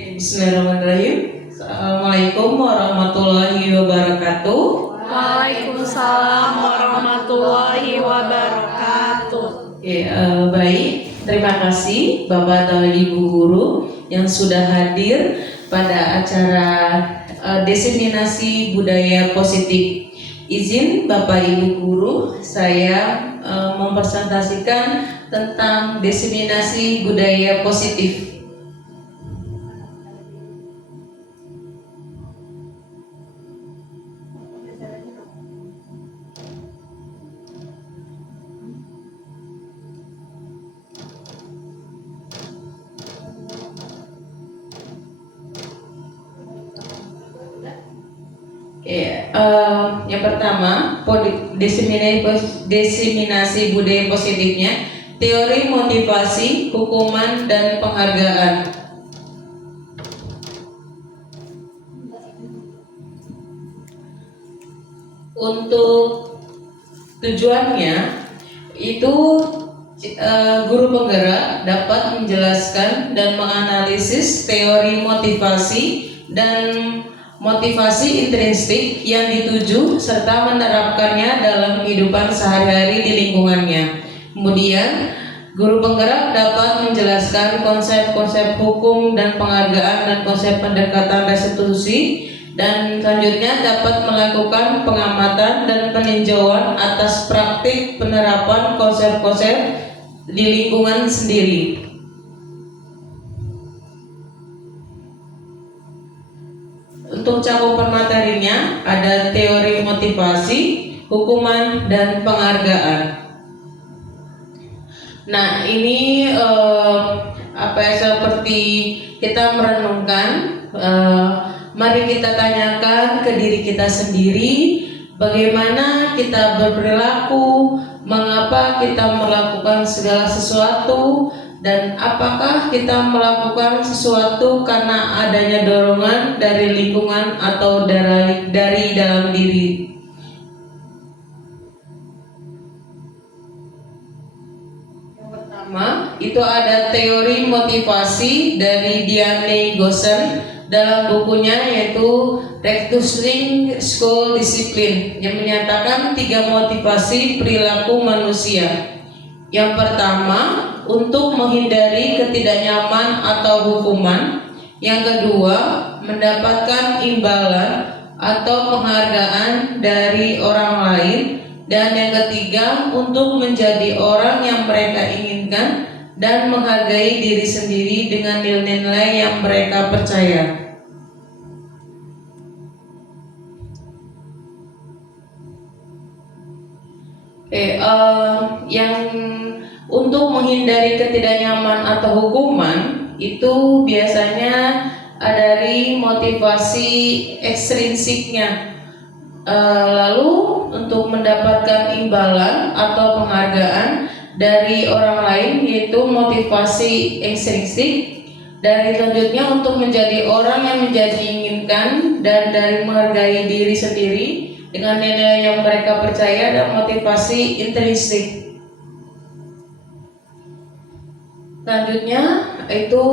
Bismillahirrahmanirrahim. Assalamualaikum warahmatullahi wabarakatuh. Waalaikumsalam warahmatullahi wabarakatuh. Baik, terima kasih Bapak dan Ibu Guru yang sudah hadir pada acara diseminasi budaya positif. Izin Bapak Ibu Guru, saya mempresentasikan tentang diseminasi budaya positif. Yang pertama, diseminasi budaya positifnya, teori motivasi, hukuman, dan penghargaan. Untuk tujuannya itu guru penggerak dapat menjelaskan dan menganalisis teori motivasi dan motivasi intrinsik yang dituju serta menerapkannya dalam kehidupan sehari-hari di lingkungannya. Kemudian, guru penggerak dapat menjelaskan konsep-konsep hukum dan penghargaan dan konsep pendekatan restitusi, dan selanjutnya dapat melakukan pengamatan dan peninjauan atas praktik penerapan konsep-konsep di lingkungan sendiri. Untuk cakupan materinya ada teori motivasi, hukuman, dan penghargaan. Nah, ini seperti kita merenungkan, mari kita tanyakan ke diri kita sendiri, bagaimana kita berperilaku, mengapa kita melakukan segala sesuatu, dan apakah kita melakukan sesuatu karena adanya dorongan dari lingkungan atau dari dalam diri. Yang pertama, itu ada teori motivasi dari Diane Gossen dalam bukunya yaitu Reducing School Discipline, yang menyatakan 3 motivasi perilaku manusia. Yang pertama, untuk menghindari ketidaknyaman atau hukuman. Yang kedua, mendapatkan imbalan atau penghargaan dari orang lain. Dan yang ketiga, untuk menjadi orang yang mereka inginkan dan menghargai diri sendiri dengan nilai-nilai yang mereka percaya. Yang untuk menghindari ketidaknyaman atau hukuman itu biasanya dari motivasi ekstrinsiknya. Lalu untuk mendapatkan imbalan atau penghargaan dari orang lain yaitu motivasi ekstrinsik. Dan selanjutnya untuk menjadi orang yang menjadi inginkan dan dari menghargai diri sendiri dengan nilai yang mereka percaya dan motivasi intrinsik. Selanjutnya itu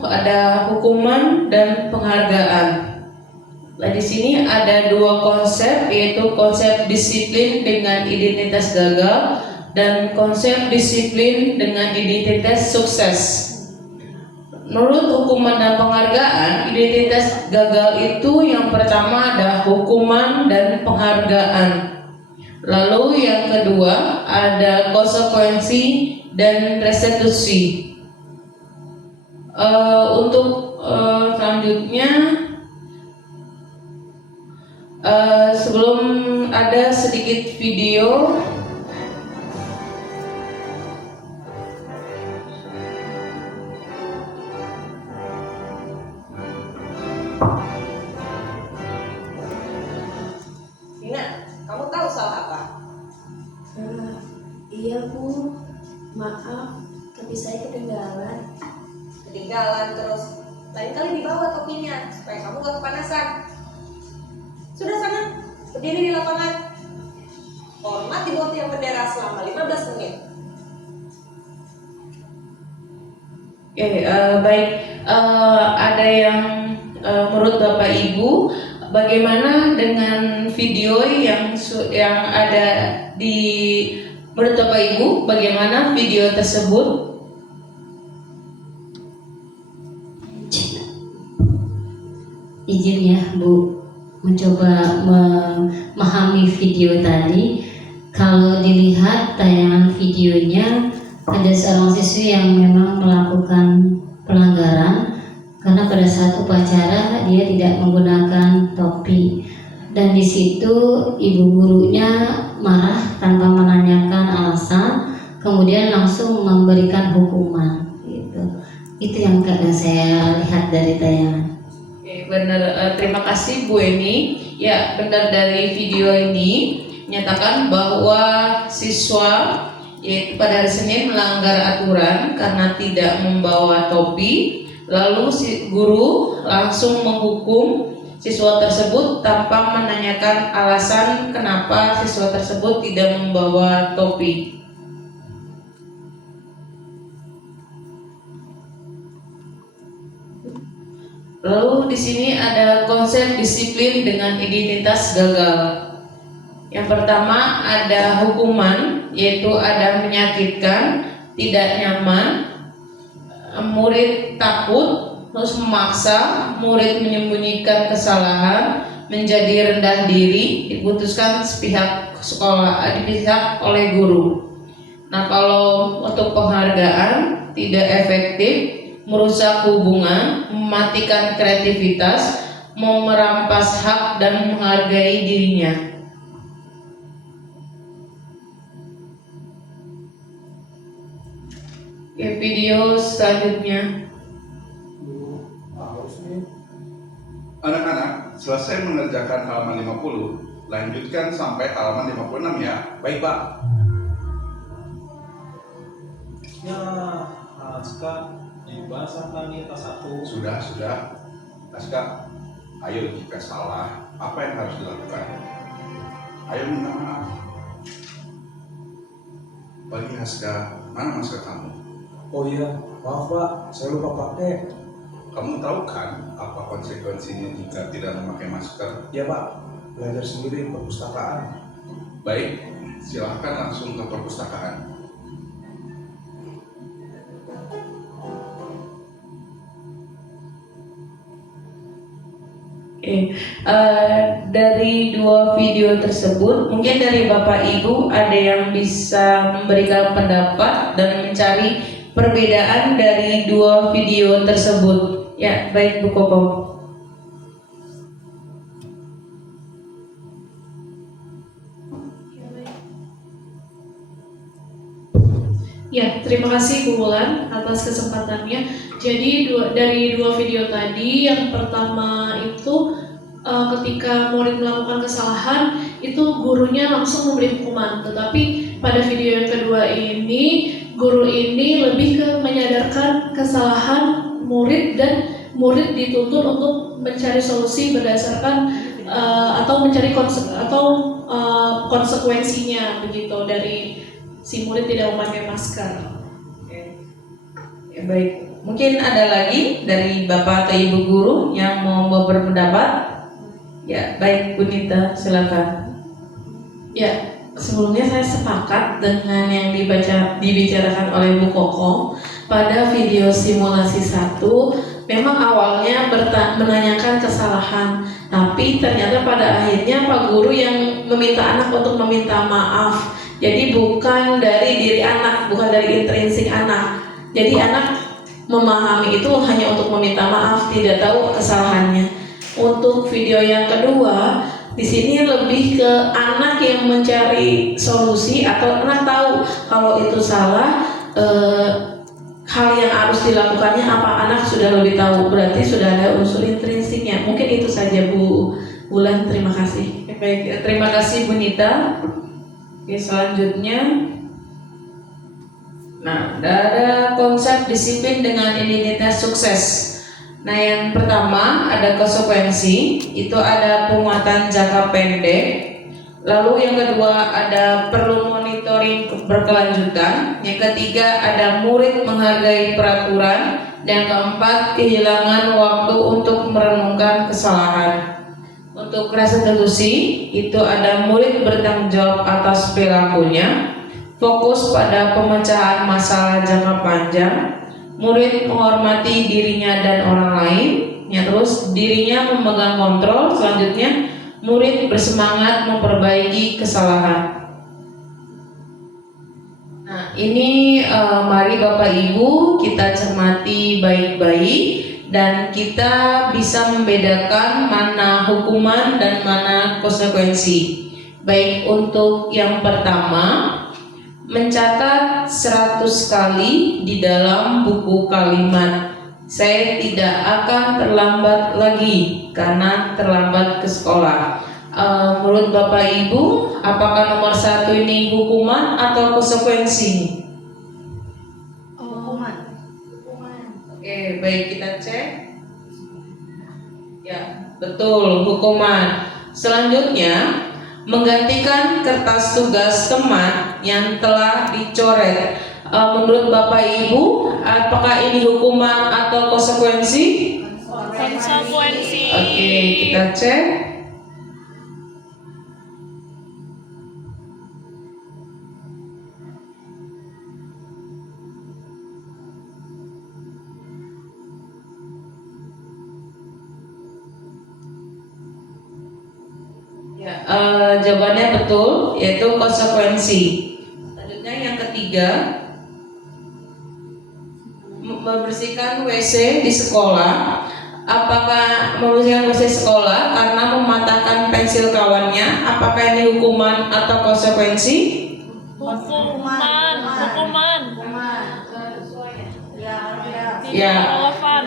ada hukuman dan penghargaan. Nah, di sini ada 2 konsep, yaitu konsep disiplin dengan identitas gagal dan konsep disiplin dengan identitas sukses. Menurut hukuman dan penghargaan, identitas gagal itu yang pertama ada hukuman dan penghargaan. Lalu yang kedua ada konsekuensi dan restitusi. Untuk selanjutnya, sebelum ada sedikit video. Dina, kamu tahu salah apa? Iya Bu, maaf, tapi saya ketinggalan. Terus lain kali dibawa topinya supaya kamu gak kepanasan. Sudah sana, berdiri di lapangan. Hormat di bawah tiang bendera selama 15 menit. Baik, ada ada yang menurut Bapak Ibu, bagaimana dengan video yang ada di menurut Bapak Ibu, bagaimana video tersebut? Izin ya Bu, mencoba memahami video tadi. Kalau dilihat tayangan videonya, ada seorang siswi yang memang melakukan pelanggaran karena pada saat upacara dia tidak menggunakan topi, dan di situ ibu gurunya marah tanpa menanyakan alasan, kemudian langsung memberikan hukuman. Itu yang saya lihat dari tayangan. Oke, benar. Terima kasih Bu Eni. Ya, benar, dari video ini menyatakan bahwa siswa yaitu pada hari Senin melanggar aturan karena tidak membawa topi, lalu si guru langsung menghukum siswa tersebut tanpa menanyakan alasan kenapa siswa tersebut tidak membawa topi. Lalu di sini ada konsep disiplin dengan identitas gagal. Yang pertama ada hukuman, yaitu ada menyakitkan, tidak nyaman, murid takut, terus memaksa, murid menyembunyikan kesalahan, menjadi rendah diri, diputuskan sepihak sekolah, dipihak oleh guru. Nah, kalau untuk penghargaan tidak efektif, merusak hubungan, mematikan kreativitas, mau merampas hak dan menghargai dirinya. Oke, video selanjutnya. Anak-anak, selesai mengerjakan halaman 50, lanjutkan sampai halaman 56 ya. Baik, Pak. Ya, Aska, dibahas lagi atas satu. Sudah. Aska, ayo jika salah, apa yang harus dilakukan? Ayo minta maaf. Bagi Aska, mana masker kamu? Oh iya, maaf Pak, saya lupa pakai. Kamu tahu kan apa konsekuensinya jika tidak memakai masker? Ya Pak, belajar sendiri di perpustakaan. Baik, silahkan langsung ke perpustakaan. Dari dua video tersebut, mungkin dari Bapak Ibu ada yang bisa memberikan pendapat dan mencari perbedaan dari dua video tersebut. Ya, baik Bu Koko. Ya, terima kasih Bu Wulan atas kesempatannya. Jadi dari dua video tadi, yang pertama itu ketika murid melakukan kesalahan, itu gurunya langsung memberi hukuman. Tetapi pada video yang kedua ini, guru ini lebih ke menyadarkan kesalahan murid dan murid dituntut untuk mencari solusi berdasarkan atau mencari konsekuensinya begitu dari si murid tidak memakai masker. Ya, baik. Mungkin ada lagi dari Bapak atau Ibu guru yang mau berpendapat? Ya, baik Bu Nita, silakan. Ya, sebelumnya saya sepakat dengan yang dibicarakan oleh Bu Koko pada video simulasi 1. Memang awalnya menanyakan kesalahan, tapi ternyata pada akhirnya Pak Guru yang meminta anak untuk meminta maaf. Jadi bukan dari diri anak, bukan dari intrinsik anak. Jadi anak memahami itu hanya untuk meminta maaf, tidak tahu kesalahannya. Untuk video yang kedua, di sini lebih ke anak yang mencari solusi atau anak tahu kalau itu salah, hal yang harus dilakukannya apa, anak sudah lebih tahu, berarti sudah ada unsur intrinsiknya. Mungkin itu saja Bu Wulan, terima kasih. Baik, terima kasih Bu Nita. Oke, selanjutnya, nah, ada konsep disiplin dengan identitas sukses. Nah, yang pertama ada konsekuensi, itu ada penguatan jangka pendek. Lalu yang kedua ada perlu monitoring berkelanjutan. Yang ketiga ada murid menghargai peraturan. Yang keempat, kehilangan waktu untuk merenungkan kesalahan. Untuk restitusi, itu ada murid bertanggung jawab atas perilakunya, fokus pada pemecahan masalah jangka panjang, murid menghormati dirinya dan orang lain, terus dirinya memegang kontrol. Selanjutnya, murid bersemangat memperbaiki kesalahan. Nah, ini mari Bapak Ibu kita cermati baik-baik dan kita bisa membedakan mana hukuman dan mana konsekuensi. Baik, untuk yang pertama, mencatat 100 kali di dalam buku kalimat, saya tidak akan terlambat lagi karena terlambat ke sekolah. Menurut Bapak Ibu, apakah nomor 1 ini hukuman atau konsekuensi? Hukuman. Oke, baik, kita cek. Ya, betul, hukuman. Selanjutnya, menggantikan kertas tugas teman yang telah dicoret. Menurut Bapak Ibu, apakah ini hukuman atau konsekuensi? Konsekuensi. Oke, kita cek. Ya, jawabannya betul, yaitu konsekuensi. Selanjutnya yang ketiga, membersihkan WC di sekolah. Apakah membersihkan WC sekolah karena mematahkan pensil kawannya? Apakah ini hukuman atau konsekuensi? Hukuman. Ya, Relevan.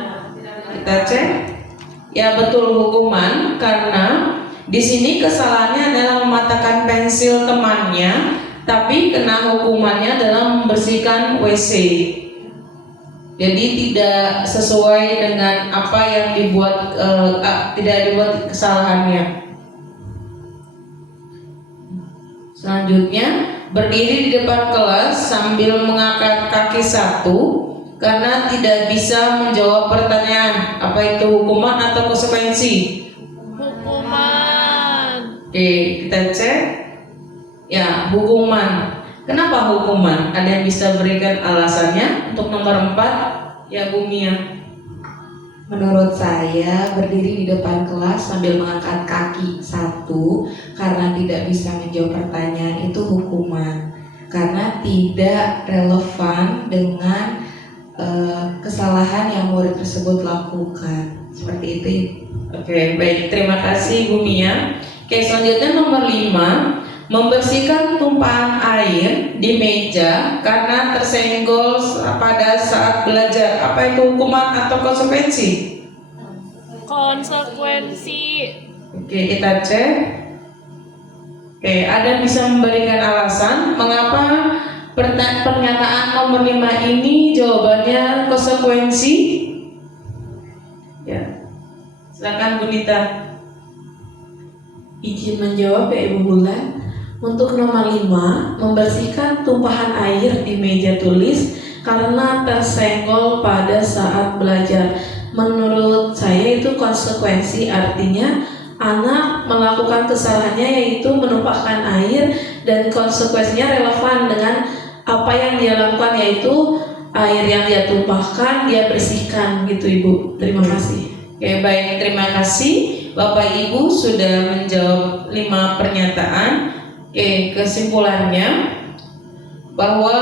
kita cek. Ya, betul, hukuman karena di sini kesalahannya adalah mematahkan pensil temannya, tapi kena hukumannya adalah membersihkan WC. Jadi tidak sesuai dengan apa yang dibuat, tidak dibuat kesalahannya. Selanjutnya, berdiri di depan kelas sambil mengangkat kaki satu karena tidak bisa menjawab pertanyaan. Apa itu hukuman atau konsekuensi? Hukuman. Oke, kita cek. Ya, hukuman. Kenapa hukuman? Ada yang bisa berikan alasannya? Untuk nomor 4, ya Bu Mia. Menurut saya, berdiri di depan kelas sambil mengangkat kaki satu karena tidak bisa menjawab pertanyaan itu hukuman, karena tidak relevan dengan kesalahan yang murid tersebut lakukan. Seperti itu. Oke, baik. Terima kasih Bu Mia. Oke, selanjutnya nomor 5, membersihkan tumpahan air di meja karena tersenggol pada saat belajar. Apa itu hukuman atau konsekuensi? Konsekuensi. Oke, kita cek. Oke, ada yang bisa memberikan alasan mengapa pernyataan nomor 5 ini jawabannya konsekuensi? Ya, silakan Bu Nita. Izin menjawab ya Ibu Bulan. Untuk nomor 5, membersihkan tumpahan air di meja tulis karena tersenggol pada saat belajar. Menurut saya itu konsekuensi, artinya anak melakukan kesalahannya yaitu menumpahkan air dan konsekuensinya relevan dengan apa yang dia lakukan, yaitu air yang dia tumpahkan dia bersihkan gitu Ibu. Terima kasih. Oke, baik, terima kasih. Bapak Ibu sudah menjawab 5 pernyataan. Oke, kesimpulannya bahwa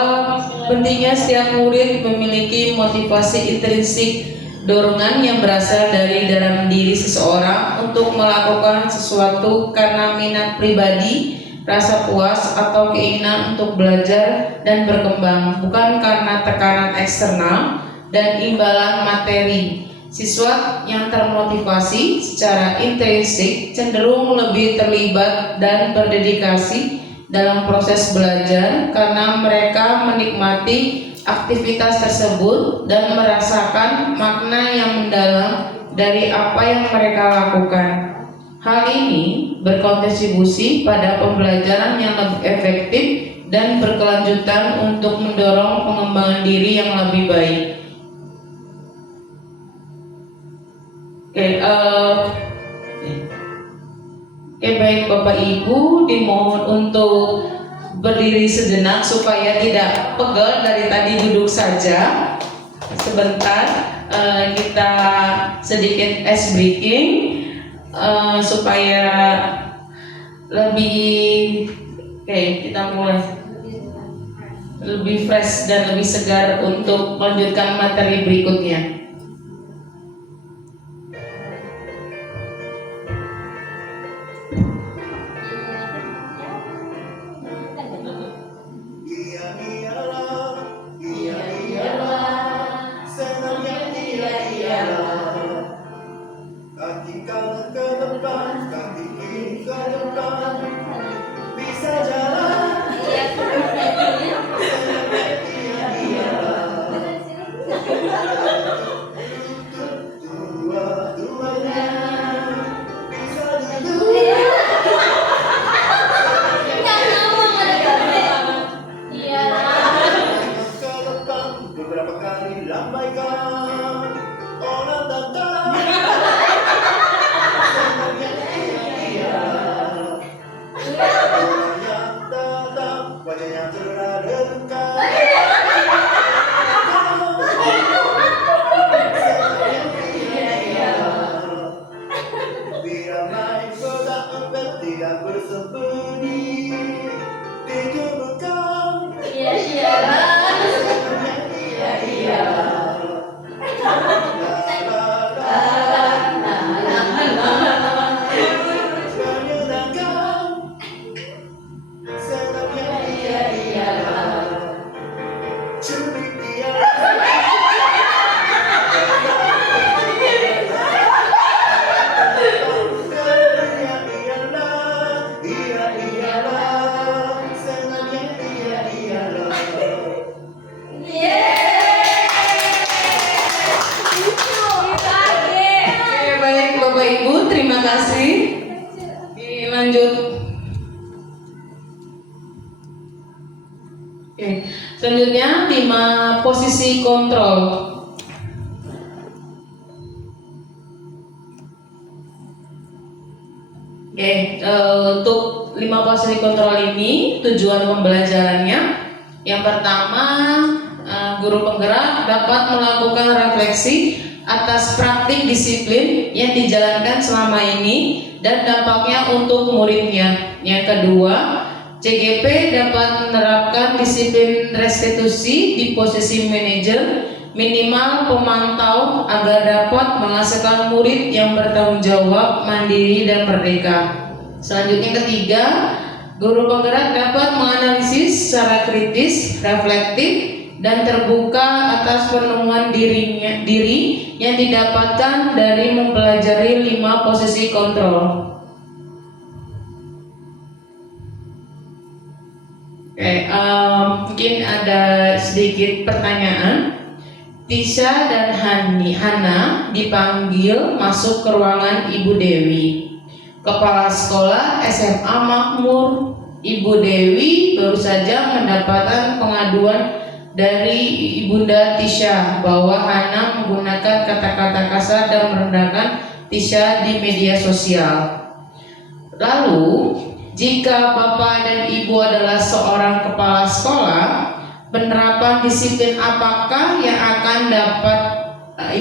pentingnya setiap murid memiliki motivasi intrinsik, dorongan yang berasal dari dalam diri seseorang untuk melakukan sesuatu karena minat pribadi, rasa puas atau keinginan untuk belajar dan berkembang, bukan karena tekanan eksternal dan imbalan materi. Siswa yang termotivasi secara intrinsik cenderung lebih terlibat dan berdedikasi dalam proses belajar karena mereka menikmati aktivitas tersebut dan merasakan makna yang mendalam dari apa yang mereka lakukan. Hal ini berkontribusi pada pembelajaran yang lebih efektif dan berkelanjutan untuk mendorong pengembangan diri yang lebih baik. Oke, baik Bapak Ibu, dimohon untuk berdiri sejenak supaya tidak pegal dari tadi duduk saja. Sebentar, kita sedikit ice breaking supaya lebih, kita mulai lebih fresh dan lebih segar untuk melanjutkan materi berikutnya. Kaki kanan ke depan, kaki kiri ke depan, bisa jalan. Dua-duanya bisa duduk. Ke depan beberapa kali lambaikan. Orang datang. Orang yang datang, wajahnya terada dekat. Biramai kodak empet tidak bersembunyi di tubuh kau. Menyenangkan. Senangnya cubit dia. Oke, baik Bapak Ibu, terima kasih. Lanjut. Oke, selanjutnya 5 posisi kontrol. Oke, untuk 5 posisi kontrol ini tujuan pembelajarannya yang pertama, guru penggerak dapat melakukan refleksi atas praktik disiplin yang dijalankan selama ini dan dampaknya untuk muridnya. Yang kedua, CGP dapat menerapkan disiplin restitusi di posisi manajer minimal pemantau agar dapat menghasilkan murid yang bertanggung jawab, mandiri dan merdeka. Selanjutnya ketiga, guru penggerak dapat menganalisis secara kritis, reflektif dan terbuka atas penemuan diri yang didapatkan dari mempelajari 5 posisi kontrol. Mungkin ada sedikit pertanyaan. Tisha dan Hana dipanggil masuk ke ruangan Ibu Dewi. Kepala sekolah SMA Makmur. Ibu Dewi baru saja mendapatkan pengaduan dari Ibunda Tisha bahwa Hana menggunakan kata-kata kasar dan merendahkan Tisha di media sosial. Lalu, jika Bapak dan Ibu adalah seorang kepala sekolah, penerapan disiplin apakah yang akan dapat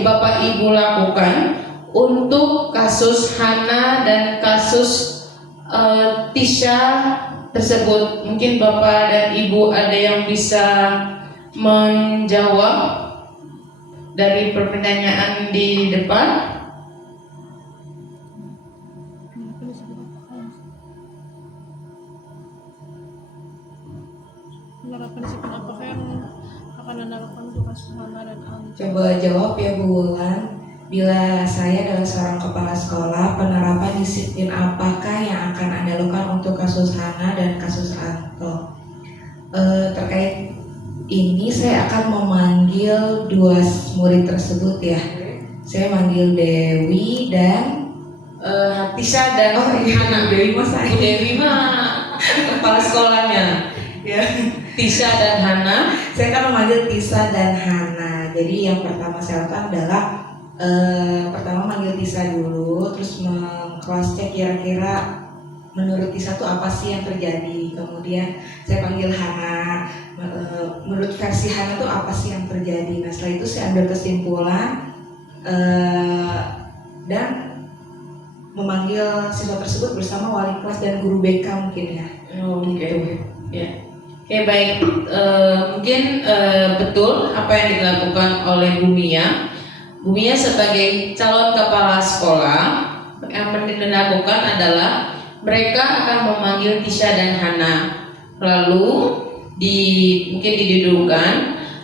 Bapak Ibu lakukan untuk kasus Hana dan kasus Tisha tersebut? Mungkin Bapak dan Ibu ada yang bisa menjawab dari pertanyaan di depan. Penerapan disiplin apakah yang akan Anda lakukan untuk kasus Hana dan Coba jawab ya Bu Wulan. Bila saya adalah seorang kepala sekolah, penerapan disiplin apakah yang akan Anda lakukan untuk kasus Hana dan kasus Anto? Terkait ini saya akan memanggil 2 murid tersebut ya. Saya manggil Dewi dan Tisha dan Hana. Dewi mas saya. Bu Dewi mah kepala sekolahnya. Ya. Tisha dan Hana. Saya akan memanggil Tisha dan Hana. Jadi yang pertama saya lakukan adalah pertama manggil memeriksa dulu, terus meng-cross check kira-kira menurut Tisa tuh apa sih yang terjadi. Kemudian saya panggil Hana, menurut versi Hana tuh apa sih yang terjadi. Nah setelah itu saya ambil kesimpulan dan memanggil siswa tersebut bersama wali kelas dan guru BK mungkin ya. Oke. Ya. Oke, baik. Mungkin betul apa yang dilakukan oleh Bu Mia. Bu Mia sebagai calon kepala sekolah yang dilakukan adalah mereka akan memanggil Tisha dan Hana, lalu mungkin didudukkan,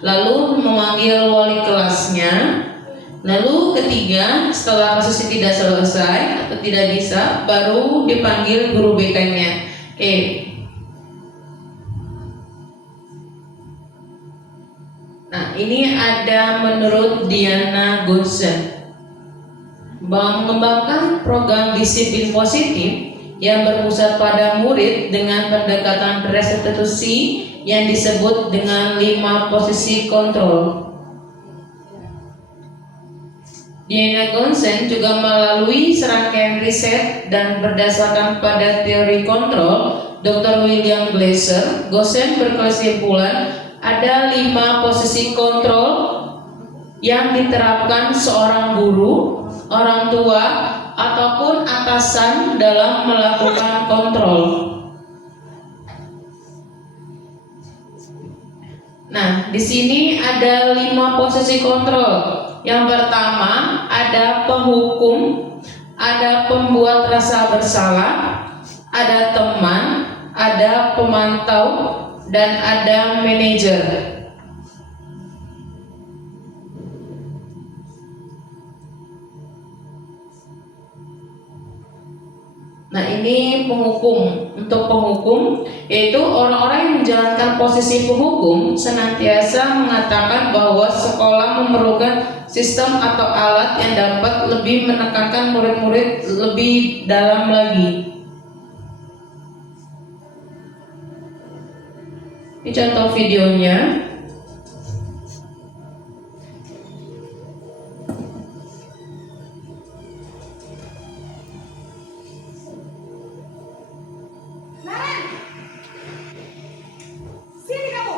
lalu memanggil wali kelasnya, lalu ketiga setelah kasus ini tidak selesai atau tidak bisa, baru dipanggil guru BK-nya. Oke. Nah, ini ada menurut Diana Gonsen, mengembangkan program disiplin positif yang berpusat pada murid dengan pendekatan restitusi yang disebut dengan 5 posisi kontrol. Diana Gonsen juga melalui serangkaian riset dan berdasarkan pada teori kontrol Dr. William Glasser, Gonsen berkesimpulan ada 5 posisi kontrol yang diterapkan seorang guru, orang tua, ataupun atasan dalam melakukan kontrol. Nah, di sini ada 5 posisi kontrol. Yang pertama ada penghukum, ada pembuat rasa bersalah, ada teman, ada pemantau, dan ada manajer. Nah, ini penghukum. Untuk penghukum, yaitu orang-orang yang menjalankan posisi penghukum senantiasa mengatakan bahwa sekolah memerlukan sistem atau alat yang dapat lebih menekankan murid-murid lebih dalam lagi. Ini contoh videonya. Sini kamu.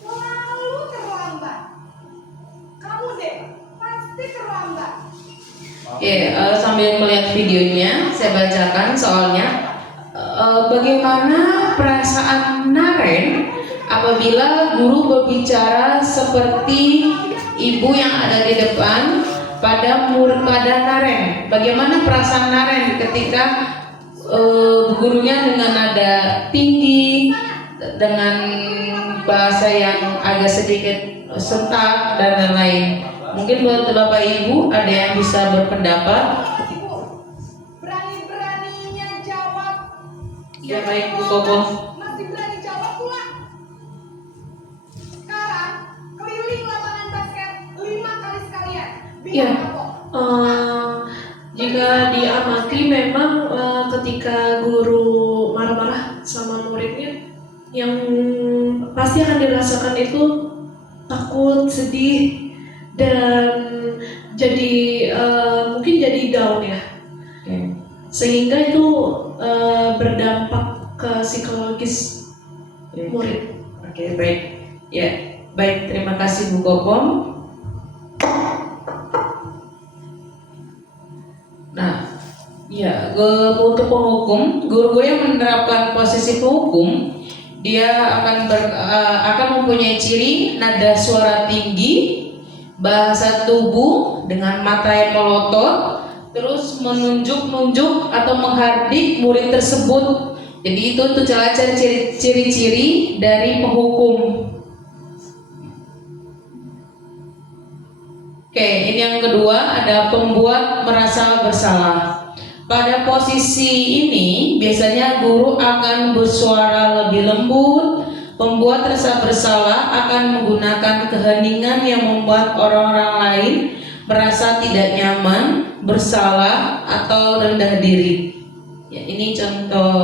Selalu terlambat. Kamu deh pasti terlambat. Oke, sambil melihat videonya, saya bacakan soalnya. Bagaimana perasaan Naren apabila guru berbicara seperti ibu yang ada di depan pada Naren? Bagaimana perasaan Naren ketika gurunya dengan nada tinggi, dengan bahasa yang agak sedikit sentak dan lain-lain? Mungkin buat Bapak Ibu ada yang bisa berpendapat. Berani-beraninya jawab. Ya baik Bu Koko. Masih berani jawab pula. Sekarang keliling lapangan basket 5 kali sekalian. Iya. Jika diamati memang ketika guru marah-marah sama muridnya, yang pasti akan dirasakan itu takut, sedih, dan jadi mungkin jadi down ya. Sehingga itu berdampak ke psikologis murid. Oke, baik. Ya, baik. Terima kasih Bu Kopom. Nah, ya, untuk penghukum, guru-guru yang menerapkan posisi penghukum, dia akan mempunyai ciri nada suara tinggi, bahasa tubuh dengan mata yang melotot, terus menunjuk-nunjuk atau menghardik murid tersebut. Jadi itu tuh ciri-ciri dari penghukum. Oke, ini yang kedua, ada pembuat merasa bersalah. Pada posisi ini biasanya guru akan bersuara lebih lembut. Pembuat rasa bersalah akan menggunakan keheningan yang membuat orang-orang lain merasa tidak nyaman, bersalah, atau rendah diri. Ya, ini contoh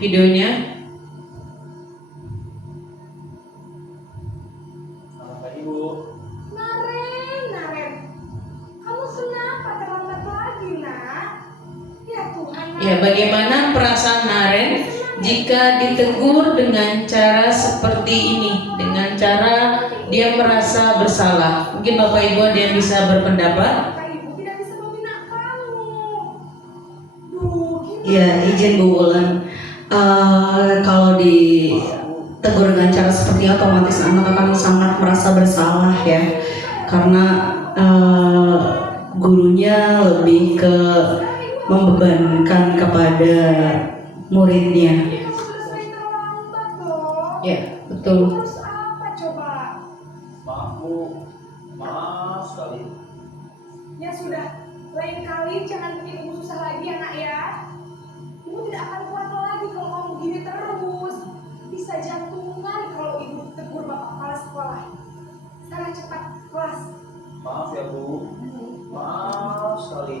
videonya. Bapak Ibu, Bu. Naren, kamu kenapa terlambat lagi, nak? Ya Tuhan. Ya, bagaimana perasaan Naren jika ditegur dengan cara seperti ini, dengan cara dia merasa bersalah? Mungkin Bapak Ibu ada yang bisa berpendapat? Bapak Ibu tidak bisa membina kamu. Duh, gimana? Ya, izin Bu Wulan. Kalau ditegur dengan cara seperti itu, otomatis anak akan sangat merasa bersalah ya, karena gurunya lebih ke membebankan kepada muridnya. Kamu sudah sering terlambat dong. Ya, betul. Terus apa coba? Maaf Bu, maaf sekali. Ya sudah, lain kali jangan bikin ibu susah lagi ya nak ya. Ibu tidak akan kuat lagi kalau kamu gini terus. Bisa jantungan kalau ibu tegur bapak kepala sekolah. Sekarang cepat kelas. Maaf ya Bu, maaf sekali.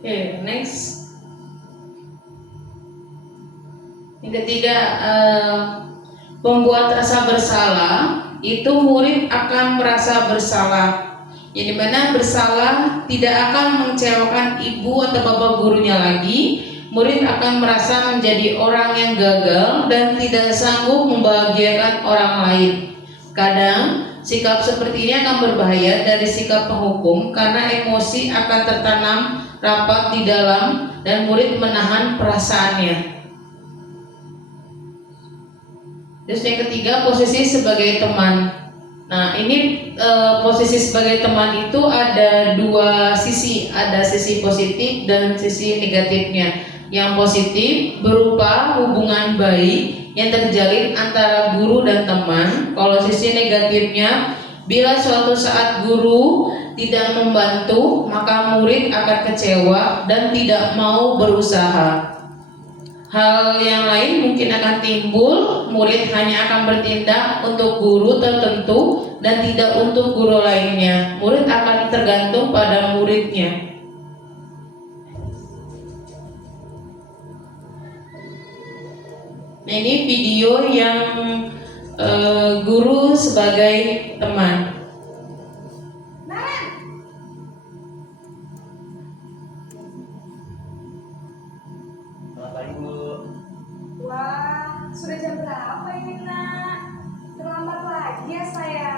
Oke, next. Yang ketiga, membuat rasa bersalah. Itu murid akan merasa bersalah. Yang dimana bersalah tidak akan mengecewakan ibu atau bapak gurunya lagi. Murid akan merasa menjadi orang yang gagal dan tidak sanggup membahagiakan orang lain. Kadang sikap seperti ini akan berbahaya dari sikap penghukum karena emosi akan tertanam rapat di dalam dan murid menahan perasaannya. Terus yang ketiga, posisi sebagai teman. Nah, ini posisi sebagai teman itu ada dua sisi, ada sisi positif dan sisi negatifnya. Yang positif berupa hubungan baik yang terjalin antara guru dan teman. Kalau sisi negatifnya, bila suatu saat guru tidak membantu, maka murid akan kecewa dan tidak mau berusaha. Hal yang lain mungkin akan timbul, murid hanya akan bertindak untuk guru tertentu dan tidak untuk guru lainnya. Murid akan tergantung pada muridnya. Nah, ini video yang guru sebagai teman. Selamat pagi Bu. Wah, sudah jam berapa ini nak? Terlambat lagi ya saya.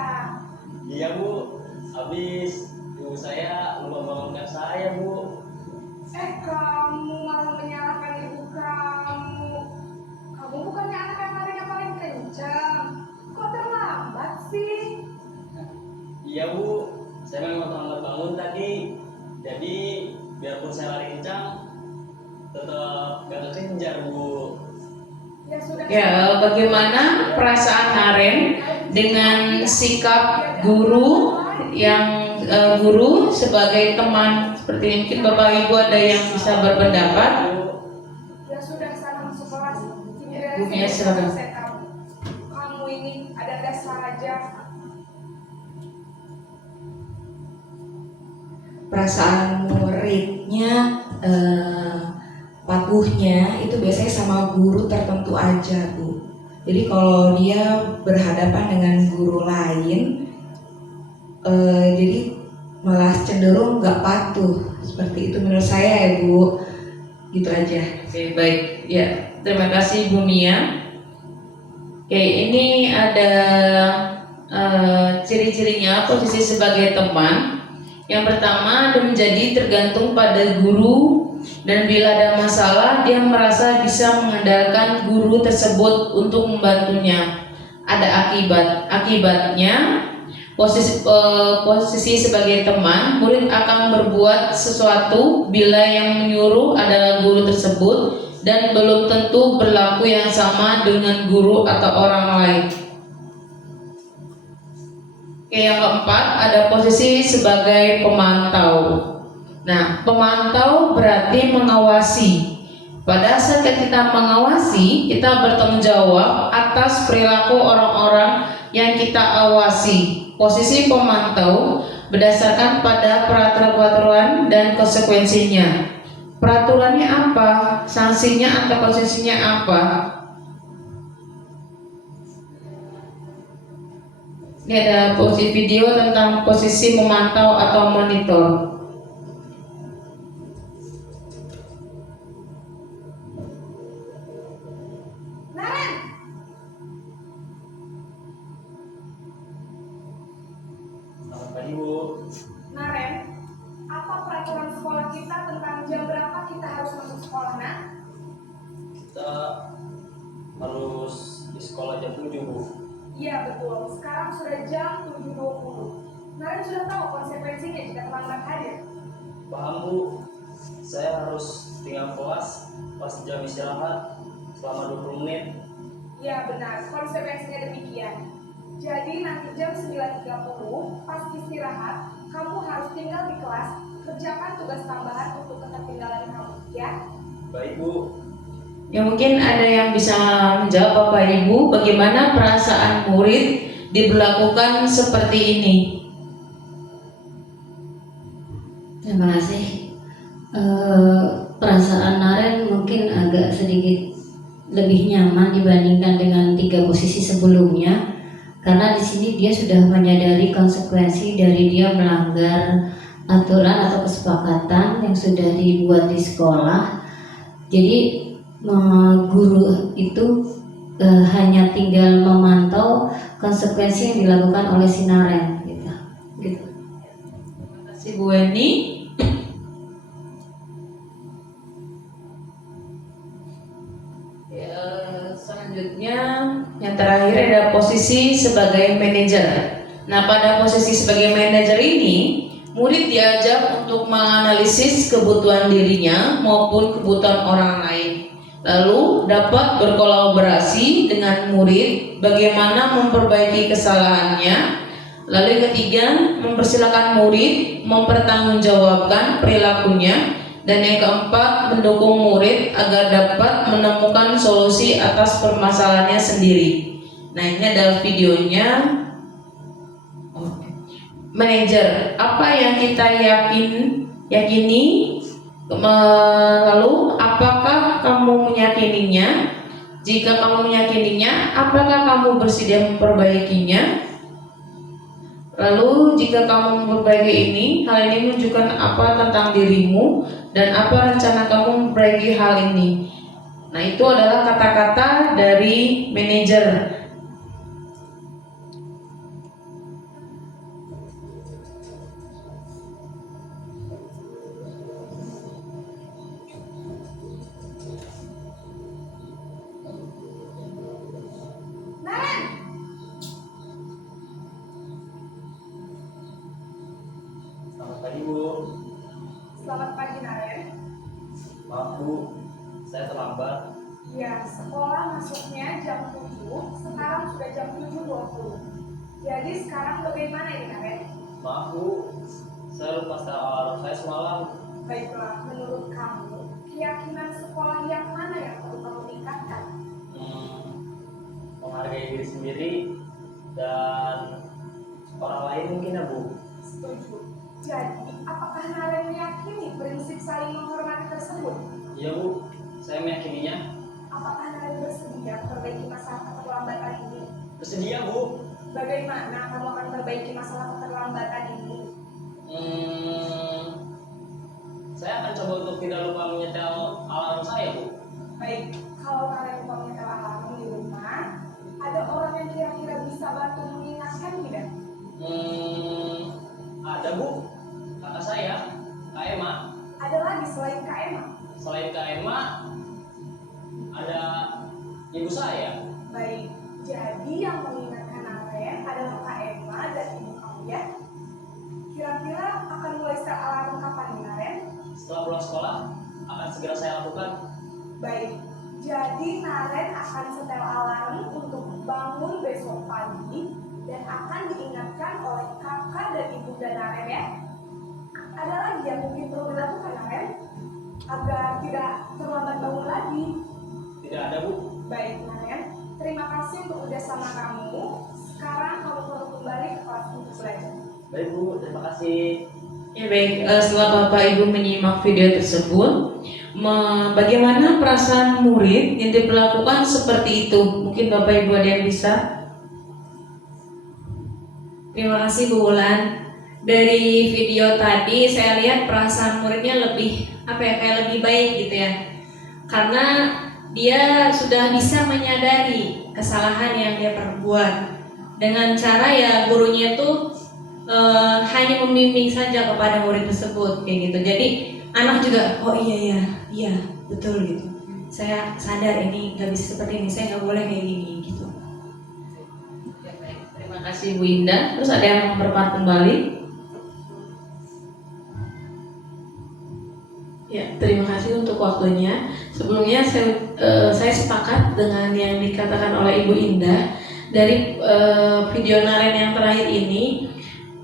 Iya Bu, habis ibu saya lupa bangunkan saya Bu. Kamu malah menyalahkan ibu kamu. Kamu bukannya anak yang larinya paling kencang. Kok terlambat sih? Iya Bu, saya memang terlambat bangun tadi. Jadi biarpun saya lari kencang, tetap gak kekejar Bu. Ya sudah. Ya, bagaimana perasaan Naren dengan sikap guru yang guru sebagai teman seperti ini? Mungkin Bapak Ibu ada yang bisa berpendapat? Ya sudah, sana masuk kelas. Ya, silakan. Kamu ini ada-ada saja. Perasaan muridnya patuhnya itu biasanya sama guru tertentu aja Bu. Jadi kalau dia berhadapan dengan guru lain, jadi malah cenderung nggak patuh seperti itu menurut saya ya Bu. Gitu aja. Oke, baik. Ya, terima kasih Bu Mia. Oke, ini ada ciri-cirinya posisi sebagai teman. Yang pertama, dia menjadi tergantung pada guru dan bila ada masalah dia merasa bisa mengandalkan guru tersebut untuk membantunya. Ada akibatnya posisi sebagai teman, murid akan berbuat sesuatu bila yang menyuruh adalah guru tersebut dan belum tentu berlaku yang sama dengan guru atau orang lain. Oke, yang keempat ada posisi sebagai pemantau. Nah, pemantau berarti mengawasi. Pada saat kita mengawasi, kita bertanggung jawab atas perilaku orang-orang yang kita awasi. Posisi pemantau berdasarkan pada peraturan-peraturan dan konsekuensinya. Peraturannya apa? Sanksinya atau konsekuensinya apa? Ini ada posisi video tentang posisi memantau atau monitor. Naren, Selamat pagi, Bu. Naren, apa peraturan sekolah kita tentang jam berapa kita harus masuk sekolah, Nak? Kita harus di sekolah jam 7, Bu. Iya betul, sekarang sudah jam 7.20. Naren sudah tahu konsekuensinya jika terlambat hadir. Paham, Bu. Saya harus tinggal kelas pas jam istirahat selama 20 menit. Ya benar, konsekuensinya demikian. Jadi nanti jam 9.30 pas istirahat, kamu harus tinggal di kelas, kerjakan tugas tambahan untuk ketertinggalan kamu, ya? Baik, Bu. Ya mungkin ada yang bisa menjawab Bapak Ibu bagaimana perasaan murid diberlakukan seperti ini. Terima kasih. Perasaan Naren mungkin agak sedikit lebih nyaman dibandingkan dengan 3 posisi sebelumnya, karena di sini dia sudah menyadari konsekuensi dari dia melanggar aturan atau kesepakatan yang sudah dibuat di sekolah. Jadi guru itu hanya tinggal memantau konsekuensi yang dilakukan oleh si Naren gitu. Terima kasih Bu Weni. Selanjutnya yang terakhir ada posisi sebagai manajer. Nah, pada posisi sebagai manajer ini, murid diajak untuk menganalisis kebutuhan dirinya maupun kebutuhan orang lain. Lalu dapat berkolaborasi dengan murid bagaimana memperbaiki kesalahannya. Lalu yang ketiga, mempersilakan murid mempertanggungjawabkan perilakunya. Dan yang keempat, mendukung murid agar dapat menemukan solusi atas permasalahannya sendiri. Nah, ini ada videonya. Manajer, apa yang kita yakini? Lalu, apakah kamu meyakininya? Jika kamu meyakininya, apakah kamu bersedia memperbaikinya? Lalu, jika kamu memperbaiki ini, hal ini menunjukkan apa tentang dirimu dan apa rencana kamu memperbaiki hal ini. Nah, itu adalah kata-kata dari manajer. Naren, Selamat pagi, Bu. selamat pagi Naren. Maaf, Bu. Saya terlambat. Ya, sekolah masuknya jam 7, sekarang sudah jam 7.20. Jadi sekarang bagaimana ini Naren? Maaf, Bu. Saya lupa setel alarm saya semalam. Baiklah, menurut kamu, keyakinan sekolah yang mana yang perlu kamu tingkatkan? Menghargai diri sendiri dan orang lain mungkin, ya, Bu. Setuju. Jadi, apakah Naren meyakini prinsip saling menghormati tersebut? Iya, Bu. Saya meyakininya. Apakah Naren bersedia memperbaiki masalah keterlambatan ini? Bersedia, Bu. Bagaimana kamu akan memperbaiki masalah keterlambatan ini? Saya akan coba untuk tidak lupa menyetel alarm saya, Bu. Baik, kalau Naren lupa menyetel alarm di rumah, ada orang yang kira-kira bisa bantu mengingatkan tidak? Ada, Bu. Kakak saya, Kak Emma. Ada lagi selain Kak Emma? Selain Kak Emma, ada ibu saya. Baik, jadi yang mengingatkan Naren adalah Kak Emma dan ibu kamu ya? Kira-kira akan mulai setel alarm kapan nih Naren? Setelah pulang sekolah, akan segera saya lakukan. Baik, jadi Naren akan setel alarm untuk bangun besok pagi dan akan diingatkan oleh kakak dan ibu dan Naren ya. Ada lagi yang mungkin perlu dilakukan Naren agar tidak terlambat bangun lagi? Tidak ada, Bu. Baik Naren, terima kasih untuk kerjasama kamu. Sekarang kamu perlu kembali ke kelas untuk belajar. Baik, Bu. Terima kasih. Ya baik, setelah Bapak Ibu menyimak video tersebut, bagaimana perasaan murid yang diperlakukan seperti itu? Mungkin Bapak Ibu ada yang bisa? Terima kasih Bu Wulan. Dari video tadi saya lihat perasaan muridnya lebih kayak lebih baik gitu ya. Karena dia sudah bisa menyadari kesalahan yang dia perbuat. Dengan cara ya gurunya tuh hanya membimbing saja kepada murid tersebut kayak gitu. Jadi anak juga oh iya betul gitu. Saya sadar ini nggak bisa seperti ini, saya nggak boleh kayak gini gitu. Ya, baik. Terima kasih Bu Indah. Terus ada yang mau berpat kembali? Ya, terima kasih untuk waktunya. Sebelumnya saya sepakat dengan yang dikatakan oleh Ibu Indah. Dari video Naren yang terakhir ini,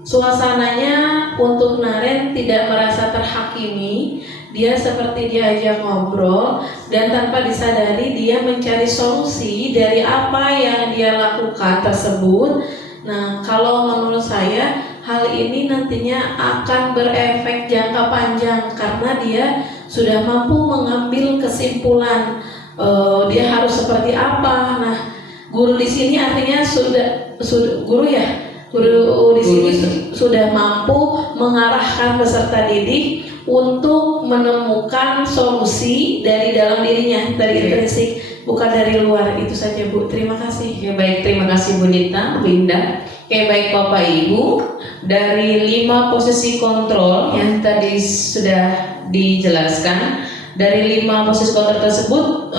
suasananya untuk Naren tidak merasa terhakimi. Dia seperti diajak ngobrol dan tanpa disadari dia mencari solusi dari apa yang dia lakukan tersebut. Nah, kalau menurut saya hal ini nantinya akan berefek jangka panjang karena dia sudah mampu mengambil kesimpulan dia harus seperti apa. Nah, guru di sini artinya sudah guru di sini sudah mampu mengarahkan peserta didik untuk menemukan solusi dari dalam dirinya, dari intrinsik, bukan dari luar. Itu saja Bu, terima kasih. Ya baik, terima kasih Bu Nita, Bu Indah. Oke baik Bapak Ibu, dari 5 posisi kontrol yang tadi sudah dijelaskan, dari 5 posisi kontrol tersebut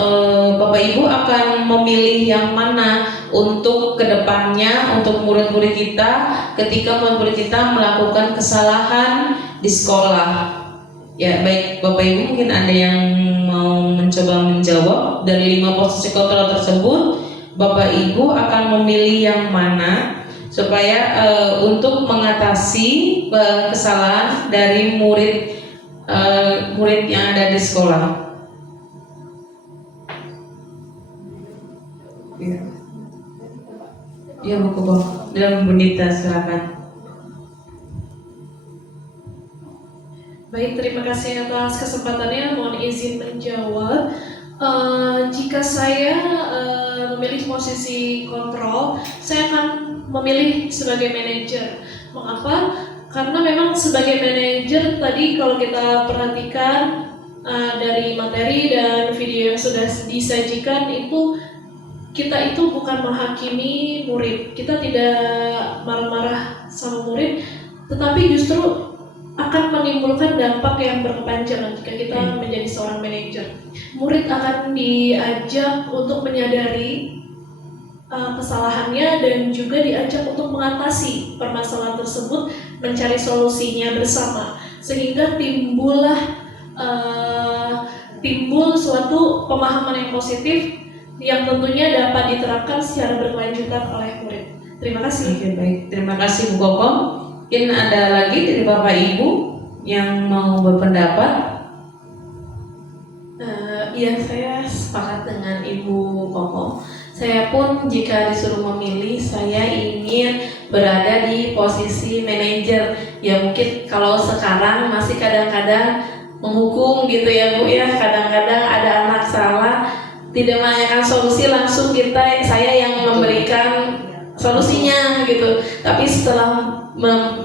Bapak Ibu akan memilih yang mana untuk kedepannya untuk murid-murid kita ketika murid-murid kita melakukan kesalahan di sekolah. Ya baik Bapak Ibu, mungkin ada yang mau mencoba menjawab. Dari 5 posisi kontrol tersebut Bapak Ibu akan memilih yang mana supaya untuk mengatasi kesalahan dari murid yang ada di sekolah. Ya Bu Kobo, dalam Bu Nita silakan. Baik, terima kasih atas kesempatannya. Mohon izin menjawab. Jika saya memilih posisi kontrol, saya akan memilih sebagai manajer. Mengapa? Karena memang sebagai manajer tadi kalau kita perhatikan dari materi dan video yang sudah disajikan itu kita itu bukan menghakimi murid. Kita tidak marah-marah sama murid, tetapi justru akan menimbulkan dampak yang berkepanjangan jika kita menjadi seorang manajer. Murid akan diajak untuk menyadari kesalahannya dan juga diajak untuk mengatasi permasalahan tersebut, mencari solusinya bersama, sehingga timbul suatu pemahaman yang positif yang tentunya dapat diterapkan secara berkelanjutan oleh murid. Terima kasih. Oke, baik, terima kasih Bu Kokom. Mungkin ada lagi dari Bapak Ibu yang mau berpendapat? Iya, saya sepakat dengan Ibu Koko. Saya pun jika disuruh memilih, saya ingin berada di posisi manajer. Ya mungkin kalau sekarang masih kadang-kadang menghukum gitu ya Bu ya. Kadang-kadang ada anak salah, tidak menanyakan solusi, langsung saya yang memberikan solusinya gitu. Tapi setelah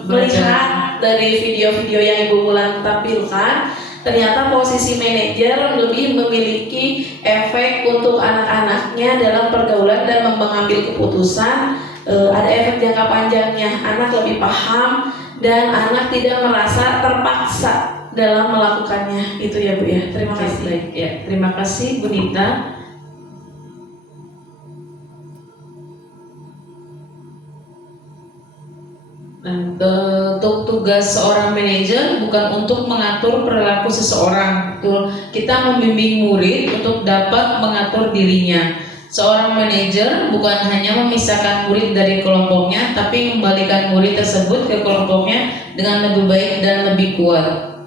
melihat dari video-video yang Ibu Wulan tampilkan, ternyata posisi manajer lebih memiliki efek untuk anak-anaknya dalam pergaulan dan mengambil keputusan. Ada efek jangka panjangnya, anak lebih paham dan anak tidak merasa terpaksa dalam melakukannya. Itu ya Bu ya. Terima kasih. Baik, ya, terima kasih Bu Nita. Untuk tugas seorang manajer bukan untuk mengatur perilaku seseorang. Kita membimbing murid untuk dapat mengatur dirinya. Seorang manajer bukan hanya memisahkan murid dari kelompoknya, tapi membalikan murid tersebut ke kelompoknya dengan lebih baik dan lebih kuat.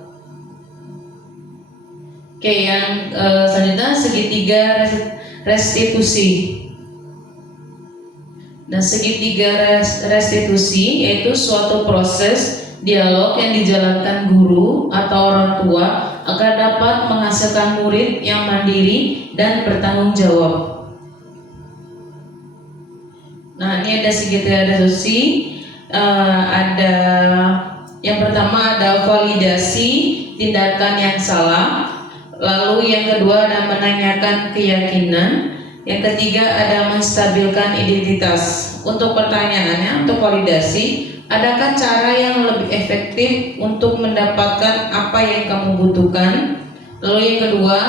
Oke, yang selanjutnya segitiga restitusi. Nah, segitiga restitusi yaitu suatu proses dialog yang dijalankan guru atau orang tua agar dapat menghasilkan murid yang mandiri dan bertanggung jawab. Nah, ini ada segitiga restitusi. ada yang pertama ada validasi tindakan yang salah, lalu yang kedua ada menanyakan keyakinan, yang ketiga ada menstabilkan identitas. Untuk pertanyaannya, untuk validasi, adakah cara yang lebih efektif untuk mendapatkan apa yang kamu butuhkan? Lalu yang kedua,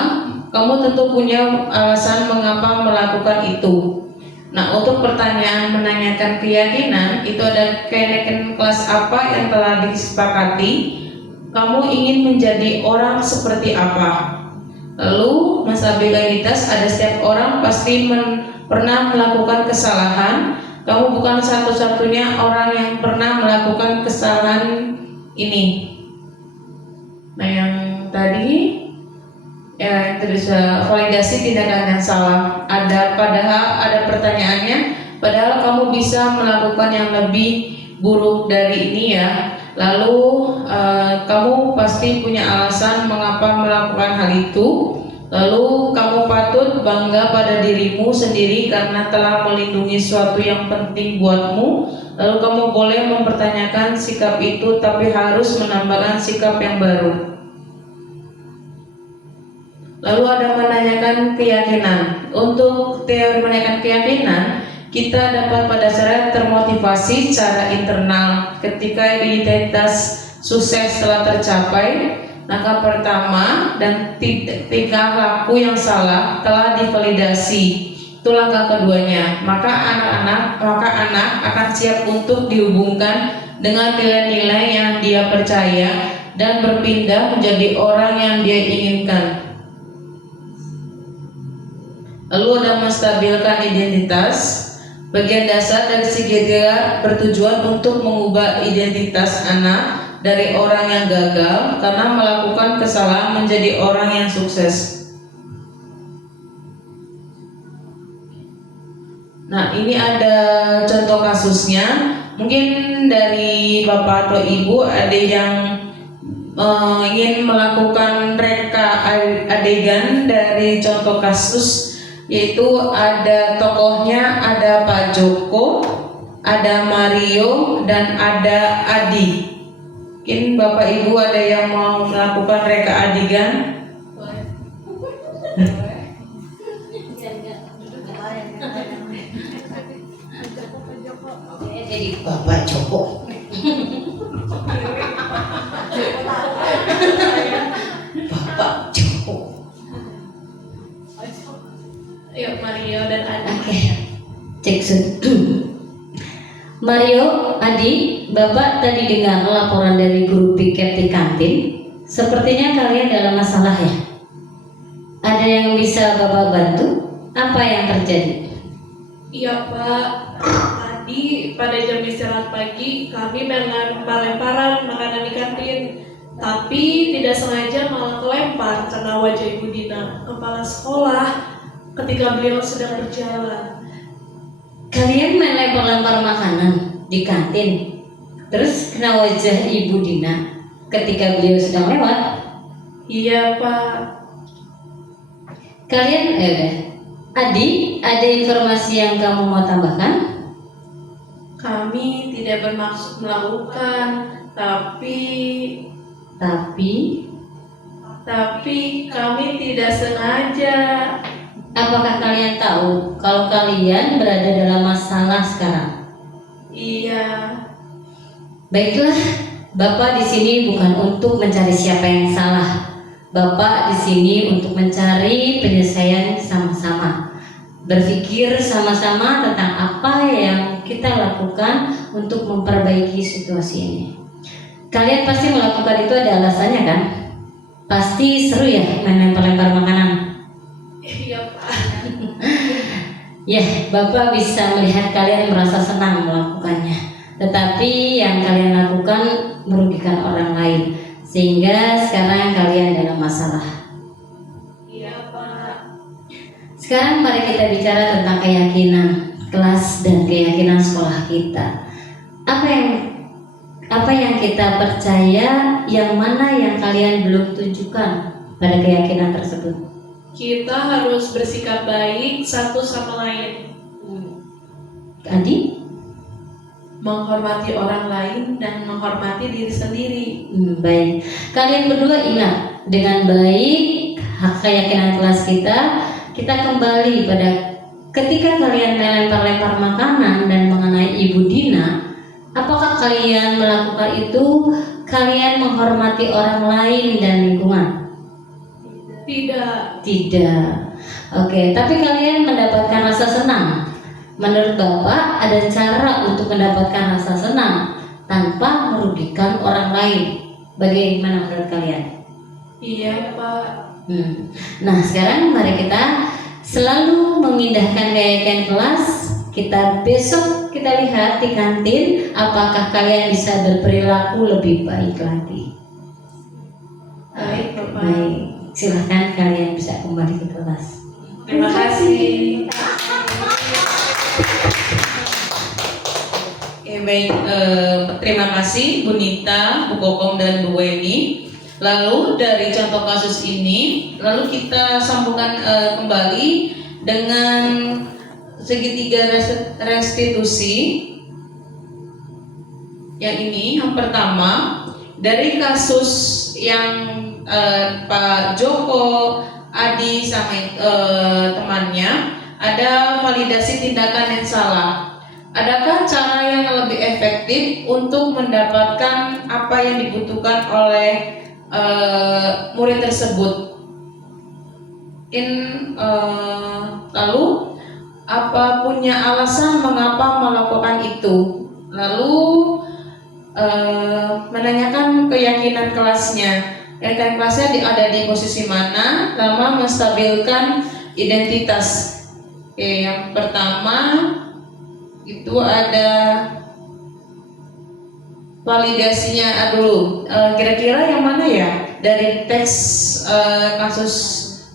kamu tentu punya alasan mengapa melakukan itu. Nah, untuk pertanyaan menanyakan keyakinan, itu ada kenaikan kelas apa yang telah disepakati, kamu ingin menjadi orang seperti apa. Lalu menstabilitas, ada setiap orang pasti pernah melakukan kesalahan, kamu bukan satu-satunya orang yang pernah melakukan kesalahan ini. Nah, yang tadi ya terus validasi tindakan yang salah. Padahal ada pertanyaannya, padahal kamu bisa melakukan yang lebih buruk dari ini ya. Lalu kamu pasti punya alasan mengapa melakukan hal itu. Lalu kamu patut bangga pada dirimu sendiri karena telah melindungi sesuatu yang penting buatmu. Lalu kamu boleh mempertanyakan sikap itu, tapi harus menambahkan sikap yang baru. Lalu ada menanyakan keyakinan. Untuk teori menanyakan keyakinan, kita dapat pada dasarnya termotivasi secara internal ketika identitas sukses telah tercapai. Langkah pertama dan tingkah laku yang salah telah divalidasi. Itu langkah keduanya. Maka anak akan siap untuk dihubungkan dengan nilai-nilai yang dia percaya dan berpindah menjadi orang yang dia inginkan. Lalu ada menstabilkan identitas. Bagian dasar dari segitiga bertujuan untuk mengubah identitas anak dari orang yang gagal karena melakukan kesalahan menjadi orang yang sukses. Nah, ini ada contoh kasusnya. Mungkin dari Bapak atau Ibu ada yang ingin melakukan reka adegan dari contoh kasus, yaitu ada tokohnya, ada Pak Joko, ada Mario, dan ada Adi. Mungkin Bapak Ibu ada yang mau melakukan reka adegan? Jadi Bapak Joko. Bapak Joko. Ayo Mario dan Adi. Oke, cek Mario, Adi, Bapak tadi dengar laporan dari guru piket di kantin. Sepertinya kalian dalam masalah ya. Ada yang bisa Bapak bantu? Apa yang terjadi? Iya Pak, tadi pada jam istirahat pagi kami melempar-lemparan makanan di kantin. Tapi tidak sengaja malah kelempar karena wajah Ibu Dina, kepala sekolah, ketika beliau sedang berjalan. Kalian main lempar-lempar makanan di kantin, terus kena wajah Ibu Dina ketika beliau sedang lewat? Iya Pak. Kalian, Adi, ada informasi yang kamu mau tambahkan? Kami tidak bermaksud melakukan, tapi kami tidak sengaja. Apakah kalian tahu kalau kalian berada dalam masalah sekarang? Iya. Baiklah, Bapak di sini bukan untuk mencari siapa yang salah. Bapak di sini untuk mencari penyelesaian sama-sama. Berpikir sama-sama tentang apa yang kita lakukan untuk memperbaiki situasi ini. Kalian pasti melakukan itu ada alasannya kan? Pasti seru ya main lempar-lempar makanan. Iya Pak. Ya, Bapak bisa melihat kalian merasa senang melakukannya. Tetapi yang kalian lakukan merugikan orang lain, sehingga sekarang kalian dalam masalah. Iya Pak. Sekarang mari kita bicara tentang keyakinan kelas dan keyakinan sekolah kita. Apa yang kita percaya, yang mana yang kalian belum tunjukkan pada keyakinan tersebut? Kita harus bersikap baik satu sama lain. Adi? menghormati orang lain dan menghormati diri sendiri. Baik, kalian berdua ingat dengan baik hak keyakinan kelas kita kembali pada ketika kalian melempar-lempar makanan dan mengenai Ibu Dina, apakah kalian melakukan itu kalian menghormati orang lain dan lingkungan? Tidak. Oke, tapi kalian mendapatkan rasa senang. Menurut Bapak ada cara untuk mendapatkan rasa senang tanpa merugikan orang lain. Bagaimana menurut kalian? Iya, Pak. Nah, sekarang mari kita selalu memindahkan keyakinan kelas. Kita besok kita lihat di kantin apakah kalian bisa berperilaku lebih baik lagi. Baik, Bapak. Baik, silahkan kalian bisa kembali ke kelas. Terima kasih. Baik, terima kasih Bu Nita, Bu Kokom, dan Bu Weni. Lalu dari contoh kasus ini, lalu kita sambungkan kembali dengan segitiga restitusi. Yang ini, yang pertama dari kasus yang Pak Joko, Adi sama temannya ada validasi tindakan yang salah. Adakah cara yang lebih efektif untuk mendapatkan apa yang dibutuhkan oleh murid tersebut? Lalu apa punya alasan mengapa melakukan itu? Lalu menanyakan keyakinan kelasnya. Keyakinan kelasnya ada di posisi mana? Lama menstabilkan identitas. Oke, yang pertama itu ada validasinya dulu. Kira-kira yang mana ya dari teks kasus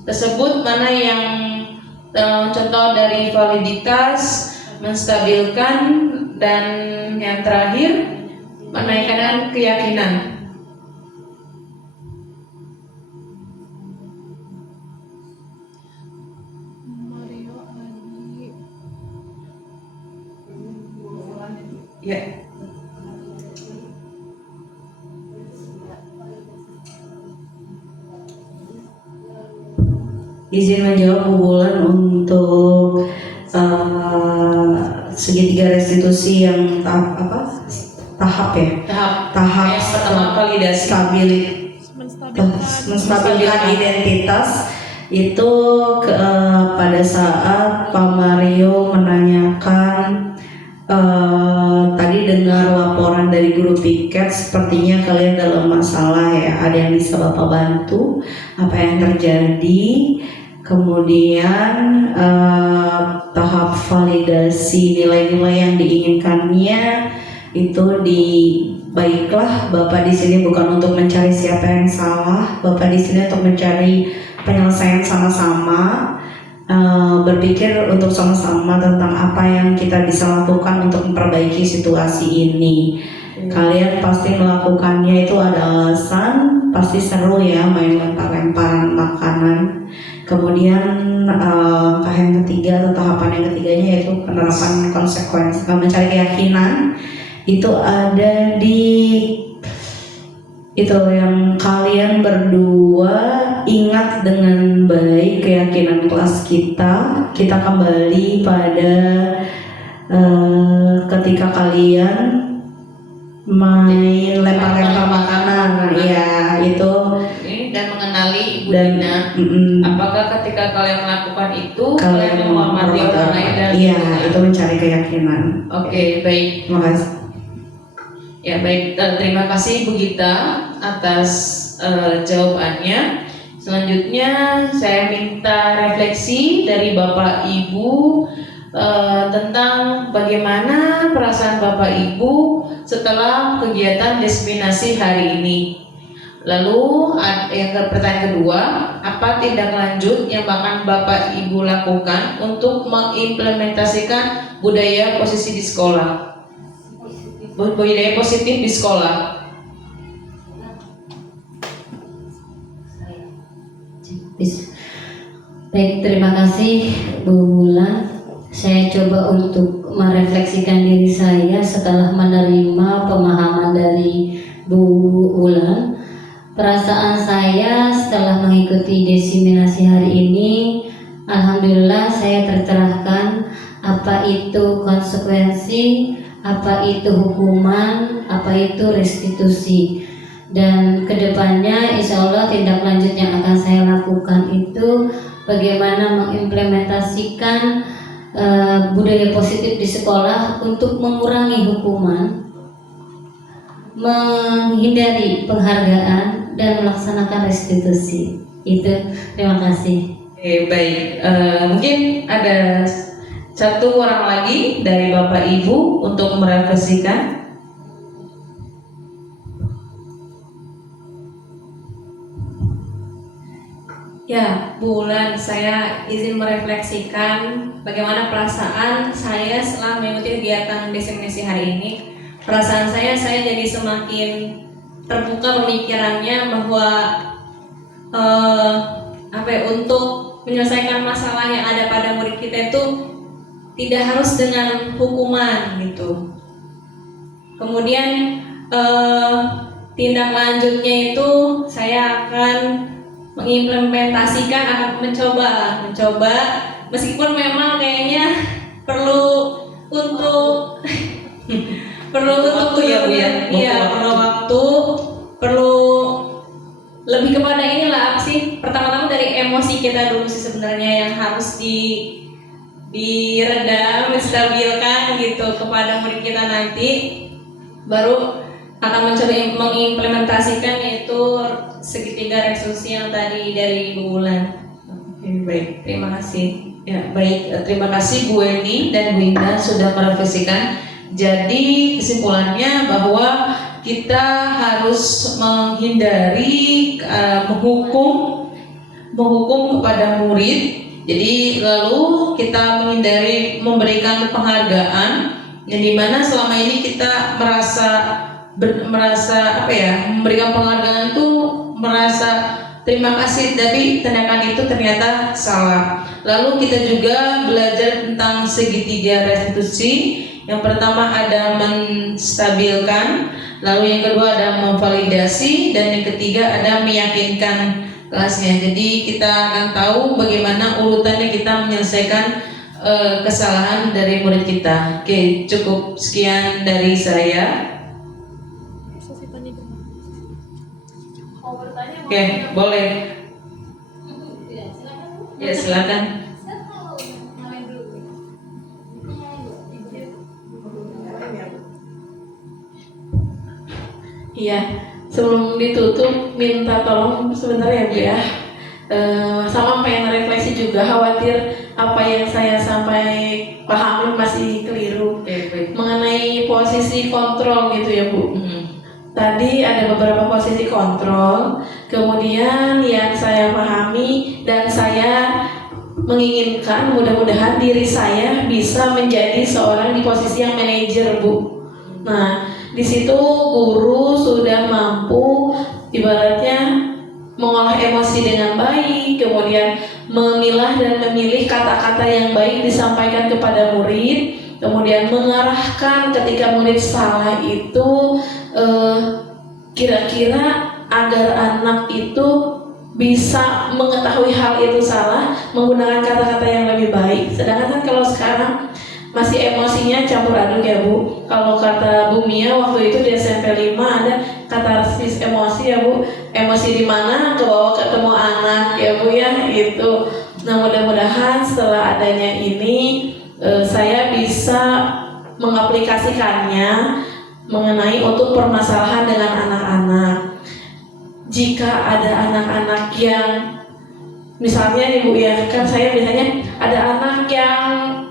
tersebut mana yang contoh dari validitas, menstabilkan, dan yang terakhir menaikkan keyakinan. Ya. Izin menjawab Bu Bulan untuk segitiga restitusi yang tahap ya. Tahap yang pertama validasi. Menstabilkan identitas itu pada saat Pak Mario menanyakan tadi dengar laporan dari guru piket, sepertinya kalian dalam masalah ya, ada yang bisa Bapak bantu, apa yang terjadi. Kemudian tahap validasi nilai-nilai yang diinginkannya itu baiklah Bapak di sini bukan untuk mencari siapa yang salah, Bapak di sini untuk mencari penyelesaian sama-sama. Berpikir untuk sama-sama tentang apa yang kita bisa lakukan untuk memperbaiki situasi ini. Kalian pasti melakukannya itu ada alasan, pasti seru ya main lempar-lemparan makanan. Kemudian langkah yang ketiga atau tahapan yang ketiganya yaitu penerapan konsekuensi, mencari keyakinan. Itu ada di itu yang kalian berdua ingat dengan baik keyakinan kelas kita kembali pada ketika kalian main lempar-lempar makanan ya itu dan mengenali Ibu Dina. Apakah ketika kalian melakukan itu kalian menghormati orang lain dan iya itu mencari keyakinan. Oke, baik. Terima kasih. Ya baik, terima kasih Bu Gita atas jawabannya. Selanjutnya saya minta refleksi dari Bapak Ibu tentang bagaimana perasaan Bapak Ibu setelah kegiatan destinasi hari ini. Lalu yang pertanyaan kedua, apa tindak lanjut yang akan Bapak Ibu lakukan untuk mengimplementasikan budaya posisi di sekolah? Budaya positif di sekolah. Baik, terima kasih Bu Bulan. saya coba untuk merefleksikan diri saya setelah menerima pemahaman dari Bu Ulan. Perasaan saya setelah mengikuti diseminasi hari ini, alhamdulillah saya tercerahkan apa itu konsekuensi, apa itu hukuman, apa itu restitusi. Dan kedepannya insya Allah tindak lanjut yang akan saya lakukan itu bagaimana mengimplementasikan budaya positif di sekolah untuk mengurangi hukuman, menghindari penghargaan, dan melaksanakan restitusi. Itu, terima kasih. Oke, baik. Mungkin ada satu orang lagi dari Bapak Ibu untuk merefleksikan. Ya, Bu Ulan, saya izin merefleksikan bagaimana perasaan saya setelah mengikuti kegiatan diseminasi hari ini. Perasaan saya jadi semakin terbuka pemikirannya bahwa untuk menyelesaikan masalah yang ada pada murid kita itu tidak harus dengan hukuman gitu. Kemudian tindak lanjutnya itu saya akan mengimplementasikan, akan mencoba meskipun memang kayaknya perlu untuk waktu ya Bu ya. Iya, perlu waktu, perlu lebih kepada inilah apa sih? Pertama-tama dari emosi kita dulu sih sebenarnya yang harus diredam, distabilkan gitu kepada murid kita nanti, baru akan mencoba mengimplementasikan yaitu segitiga restitusi yang tadi dari Bu Ulan. Oke, baik. Terima kasih. Ya, baik. Terima kasih Bu Eni dan Bu Indah sudah merefleksikan. Jadi kesimpulannya bahwa kita harus menghindari menghukum kepada murid. Jadi lalu kita menghindari memberikan penghargaan yang dimana selama ini kita merasa memberikan penghargaan itu merasa terima kasih, tapi tindakan itu ternyata salah. Lalu kita juga belajar tentang segitiga restitusi. Yang pertama ada menstabilkan, lalu yang kedua ada memvalidasi, dan yang ketiga ada meyakinkan kelasnya. Jadi kita akan tahu bagaimana urutannya kita menyelesaikan kesalahan dari murid kita. Oke, cukup sekian dari saya. Oke, boleh. Ya, silakan. Iya, sebelum ditutup minta tolong sebentar ya Bu ya. Sama pengen refleksi juga, khawatir apa yang saya sampai pahami masih keliru mengenai posisi kontrol gitu ya Bu. Tadi ada beberapa posisi kontrol, kemudian yang saya pahami dan saya menginginkan mudah-mudahan diri saya bisa menjadi seorang di posisi yang manajer Bu. Nah, di situ guru sudah mampu ibaratnya mengolah emosi dengan baik, kemudian memilah dan memilih kata-kata yang baik disampaikan kepada murid, kemudian mengarahkan ketika murid salah itu kira-kira agar anak itu bisa mengetahui hal itu salah menggunakan kata-kata yang lebih baik. Sedangkan kan kalau sekarang masih emosinya campur aduk ya Bu. Kalau kata Bu Mia waktu itu di SMP 5 ada katarsis emosi ya Bu. Emosi di mana kebawa ketemu anak ya Bu ya itu. Nah mudah-mudahan setelah adanya ini saya bisa mengaplikasikannya mengenai untuk permasalahan dengan anak-anak. Jika ada anak-anak yang misalnya nih Bu ya, kan saya biasanya ada anak yang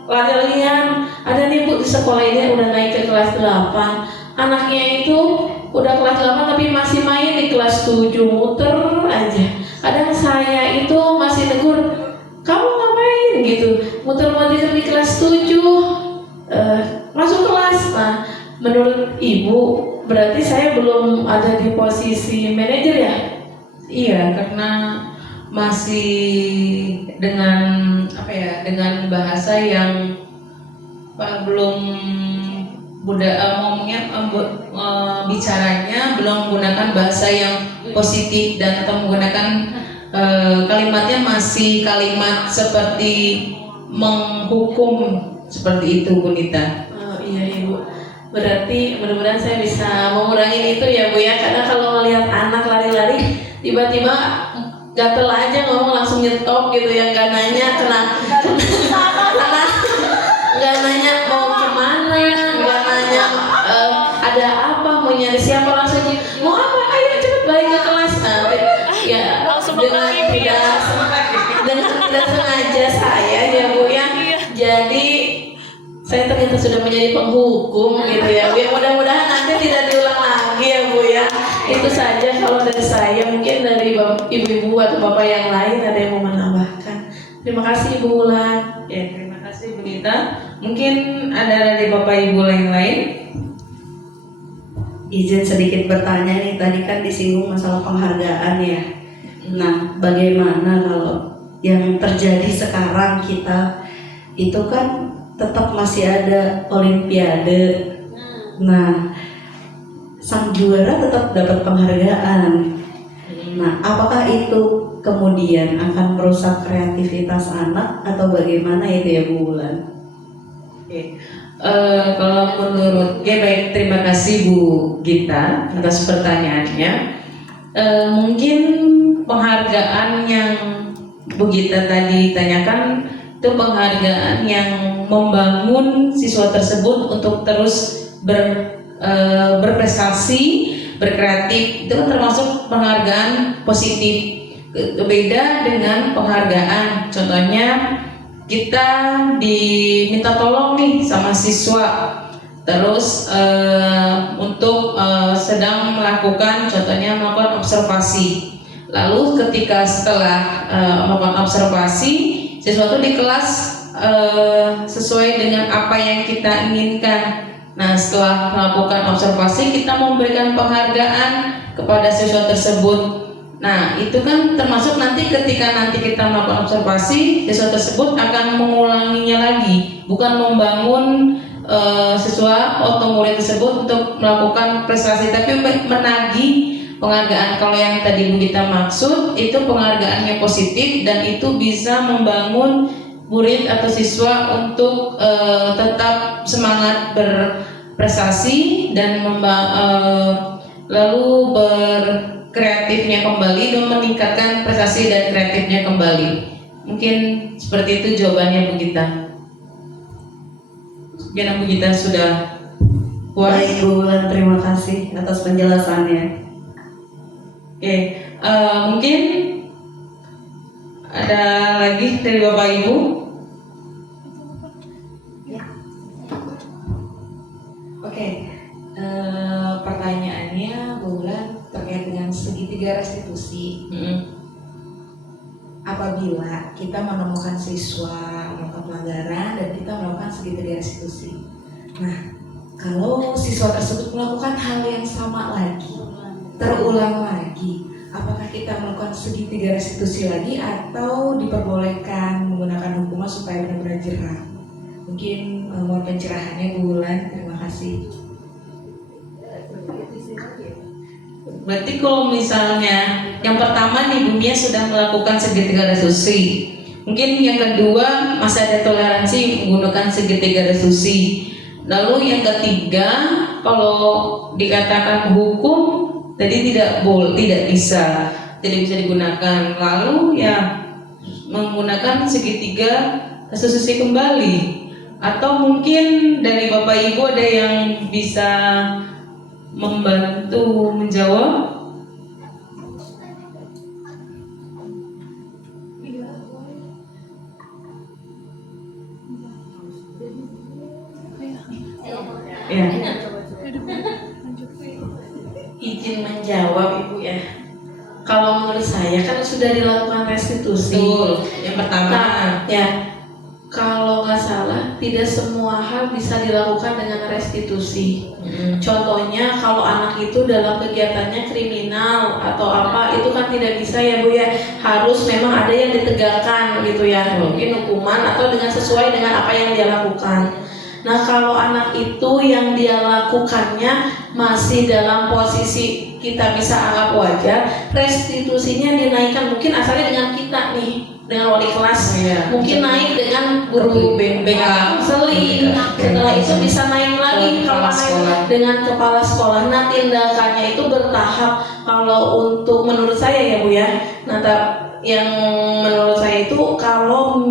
lari-larian, ada nih Bu di sekolah ini udah naik ke kelas 8, anaknya itu udah kelas 8 tapi masih main di kelas 7, muter aja. Kadang saya itu masih tegur, kamu ngapain gitu, muter-muter di kelas 7, masuk kelas. Nah menurut Ibu berarti saya belum ada di posisi manajer ya? Iya, karena masih dengan dengan bahasa yang belum ngomongnya bicaranya belum menggunakan bahasa yang positif dan atau menggunakan kalimatnya masih kalimat seperti menghukum seperti itu, Bu Nita. Oh, iya Ibu. Berarti mudah-mudahan saya bisa mengurangi itu ya Bu ya, karena kalau melihat anak lari-lari tiba-tiba gatel aja ngomong langsung nyetop gitu ya, nggak nanya nggak nanya mau kemana, nggak nanya ada apa, mau nyari siapa, langsung mau apa, ayo cepet balik ke kelas. Ya dengan tidak sengaja saya ya Bu ya, jadi saya ternyata sudah menjadi penghukum gitu ya Bu ya. Mudah-mudahan nanti tidak diulang lagi ya Bu ya. Itu saja kalau dari saya. Mungkin dari ibu-ibu atau bapak yang lain ada yang mau menambahkan. Terima kasih Ibu Wulan. Ya, terima kasih Bu Nita. Mungkin ada dari bapak ibu yang lain. Izin sedikit bertanya nih, tadi kan disinggung masalah penghargaan ya. Nah, bagaimana kalau yang terjadi sekarang kita itu kan tetap masih ada olimpiade. Nah, sang juara tetap dapat penghargaan. Nah, apakah itu kemudian akan merusak kreativitas anak atau bagaimana itu ya Bu Wulan? Oke. Kalau menurut baik, terima kasih Bu Gita atas pertanyaannya. Mungkin penghargaan yang Bu Gita tadi tanyakan itu penghargaan yang membangun siswa tersebut untuk terus berprestasi, berkreatif, itu kan termasuk penghargaan positif. Beda dengan penghargaan, contohnya kita diminta tolong nih sama siswa, terus untuk sedang melakukan, contohnya melakukan observasi. Lalu ketika setelah melakukan observasi, siswa itu di kelas sesuai dengan apa yang kita inginkan. Nah, setelah melakukan observasi, kita memberikan penghargaan kepada siswa tersebut. Nah, itu kan termasuk nanti ketika nanti kita melakukan observasi, siswa tersebut akan mengulanginya lagi, bukan membangun siswa atau murid tersebut untuk melakukan prestasi, tapi menagih penghargaan. Kalau yang tadi Bu Gita maksud, itu penghargaannya positif dan itu bisa membangun murid atau siswa untuk tetap semangat berprestasi dan lalu berkreatifnya kembali dan meningkatkan prestasi dan kreatifnya kembali. Mungkin seperti itu jawabannya Bu Gita. Mungkin Bu Gita sudah puas. Baik Bu Wulan, terima kasih atas penjelasannya. Oke, mungkin ada lagi dari Bapak Ibu? Oke, pertanyaannya Bu Wulan terkait dengan segitiga restitusi. Apabila kita menemukan siswa melakukan pelanggaran dan kita melakukan segitiga restitusi, nah kalau siswa tersebut melakukan hal yang sama lagi, terulang lagi, apakah kita melakukan segitiga restitusi lagi atau diperbolehkan menggunakan hukuman supaya benar-benar jerah? Mungkin mohon pencerahannya Bu Wulan, terima kasih. Berarti kalau misalnya yang pertama nih Bu Mia sudah melakukan segitiga restitusi, mungkin yang kedua masih ada toleransi menggunakan segitiga restitusi. Lalu yang ketiga, kalau dikatakan hukum tadi tidak bisa digunakan. Lalu ya menggunakan segitiga restitusi kembali. Atau mungkin dari Bapak Ibu ada yang bisa membantu menjawab? Ya. Izin menjawab Ibu ya. Kalau menurut saya kan sudah dilakukan restitusi. Betul. Yang pertama, ya. Kalau nggak salah, tidak semua hal bisa dilakukan dengan restitusi. Contohnya kalau anak itu dalam kegiatannya kriminal atau apa, itu kan tidak bisa ya Bu ya. Harus memang ada yang ditegakkan gitu ya. Mungkin hukuman atau dengan sesuai dengan apa yang dia lakukan. Nah, kalau anak itu yang dia lakukannya masih dalam posisi kita bisa anggap wajar, restitusinya dinaikkan. Mungkin asalnya dengan kita nih, dengan wali kelas, mungkin naik dengan guru BK, konseling. Setelah itu bisa naik lagi kalau naik dengan kepala sekolah. Nah, tindakannya itu bertahap. Kalau untuk menurut saya ya Bu ya, nah yang menurut saya itu kalau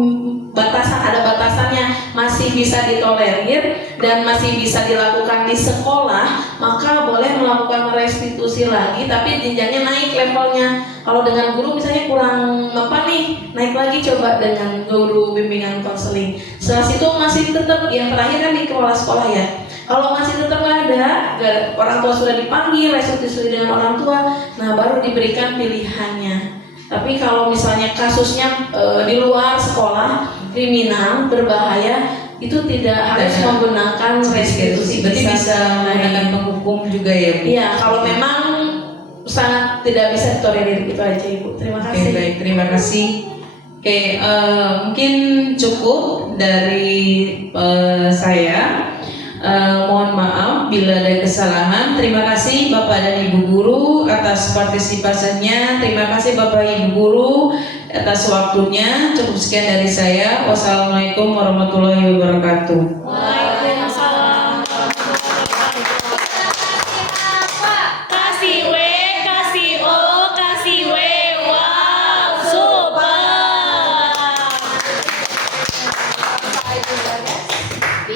ada batasannya, masih bisa ditolerir dan masih bisa dilakukan di sekolah, maka boleh melakukan restitusi lagi, tapi jenjangnya naik levelnya. Kalau dengan guru misalnya kurang mampu nih, naik lagi coba dengan guru bimbingan konseling. Setelah itu masih tetap, yang terakhir kan di kepala sekolah ya. Kalau masih tetap nggak ada, orang tua sudah dipanggil, restitusi dengan orang tua, nah baru diberikan pilihannya. Tapi kalau misalnya kasusnya di luar sekolah, kriminal, berbahaya, itu tidak harus menggunakan restitusi. Berarti bisa menggunakan penghukum juga ya Bu? Iya, kalau memang sangat tidak bisa ditolerir, itu aja Ibu. Terima kasih. Oke, baik, terima kasih. Oke, mungkin cukup dari saya. Mohon maaf bila ada kesalahan. Terima kasih Bapak dan Ibu Guru atas partisipasinya. Terima kasih Bapak Ibu Guru atas waktunya. Cukup sekian dari saya. Wassalamualaikum warahmatullahi wabarakatuh.